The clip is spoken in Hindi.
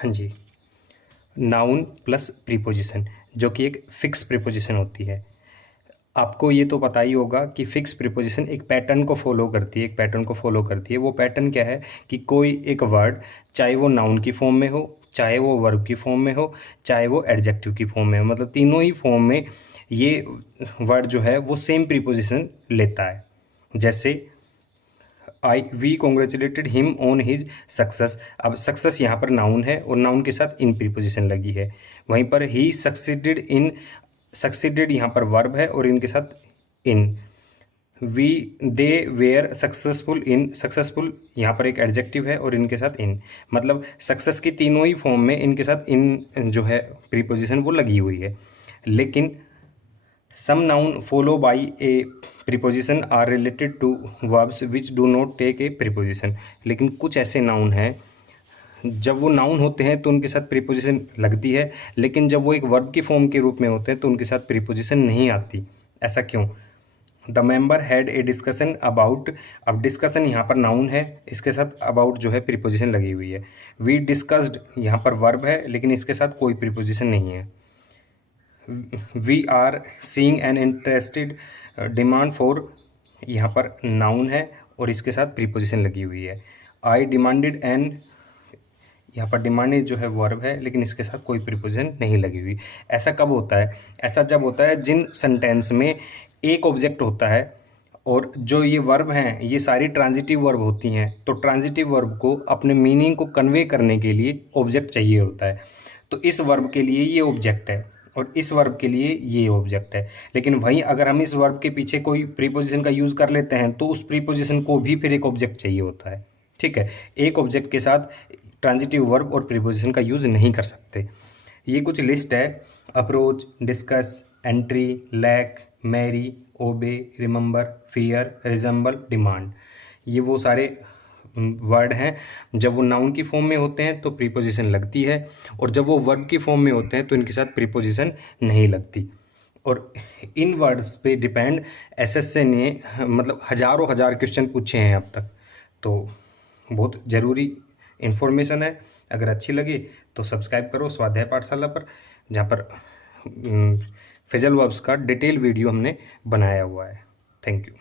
हाँ जी, नाउन प्लस प्रीपोजिशन जो कि एक फिक्स प्रीपोजिशन होती है। आपको ये तो पता ही होगा कि फिक्स प्रीपोजिशन एक पैटर्न को फॉलो करती है, एक पैटर्न को फॉलो करती है। वो पैटर्न क्या है कि कोई एक वर्ड, चाहे वो नाउन की फॉर्म में हो, चाहे वो वर्ब की फॉर्म में हो, चाहे वो एडजेक्टिव की फॉर्म में हो, मतलब तीनों ही फॉर्म में ये वर्ड जो है वो सेम प्रीपोजिशन लेता है। जैसे we congratulated him on his success. अब सक्सेस यहाँ पर नाउन है और नाउन के साथ इन प्रीपोजिशन लगी है। वहीं पर ही सक्सीडेड इन, सक्सीडेड यहाँ पर वर्ब है और इनके साथ इन। We they were successful in, successful यहाँ पर एक एडजेक्टिव है और इनके साथ इन, मतलब सक्सेस की तीनों ही फॉर्म में इनके साथ इन जो है प्रीपोजिशन वो लगी हुई है। लेकिन some noun follow by a preposition are related to verbs which do not take a preposition. लेकिन कुछ ऐसे नाउन हैं जब वो नाउन होते हैं तो उनके साथ प्रीपोजिशन लगती है, लेकिन जब वो एक वर्ब की फॉर्म के रूप में होते हैं तो उनके साथ प्रीपोजिशन नहीं आती। ऐसा क्यों? The member had a discussion about, अब डिस्कशन यहाँ पर नाउन है, इसके साथ अबाउट जो है प्रीपोजिशन लगी हुई है। वी डिस्कस्ड यहाँ पर वर्ब है लेकिन इसके साथ कोई प्रीपोजिशन नहीं है। We are seeing an interested demand for, यहाँ पर नाउन है और इसके साथ प्रीपोजिशन लगी हुई है। आई डिमांडेड एन, यहाँ पर डिमांडेड जो है वर्ब है लेकिन इसके साथ कोई प्रीपोजिशन नहीं लगी हुई। ऐसा कब होता है? ऐसा जब होता है जिन सेंटेंस में एक ऑब्जेक्ट होता है और जो ये वर्ब हैं ये सारी ट्रांजिटिव वर्ब होती हैं, तो ट्रांजिटिव वर्ब को अपने मीनिंग को कन्वे करने के लिए ऑब्जेक्ट चाहिए होता है। तो इस वर्ब के लिए ये ऑब्जेक्ट है और इस वर्ब के लिए ये ऑब्जेक्ट है। लेकिन वहीं अगर हम इस वर्ब के पीछे कोई प्रीपोजिशन का यूज़ कर लेते हैं तो उस प्रीपोजिशन को भी फिर एक ऑब्जेक्ट चाहिए होता है। ठीक है, एक ऑब्जेक्ट के साथ ट्रांजिटिव वर्ब और प्रीपोजिशन का यूज़ नहीं कर सकते। ये कुछ लिस्ट है: approach, discuss, entry, lack, marry, obey, remember, fear, resemble, demand. ये वो सारे वर्ड हैं। जब वो नाउन की फॉर्म में होते हैं तो प्रीपोजिशन लगती है और जब वो वर्ब की फॉर्म में होते हैं तो इनके साथ प्रीपोजिशन नहीं लगती। और इन वर्ड्स पे डिपेंड एसएससी ने मतलब हज़ारों हजार क्वेश्चन पूछे हैं अब तक। तो बहुत ज़रूरी इन्फॉर्मेशन है। अगर अच्छी लगे तो सब्सक्राइब करो स्वाध्याय पाठशाला पर, जहाँ पर फ्रेजल वर्ब्स का डिटेल वीडियो हमने बनाया हुआ है। Thank you.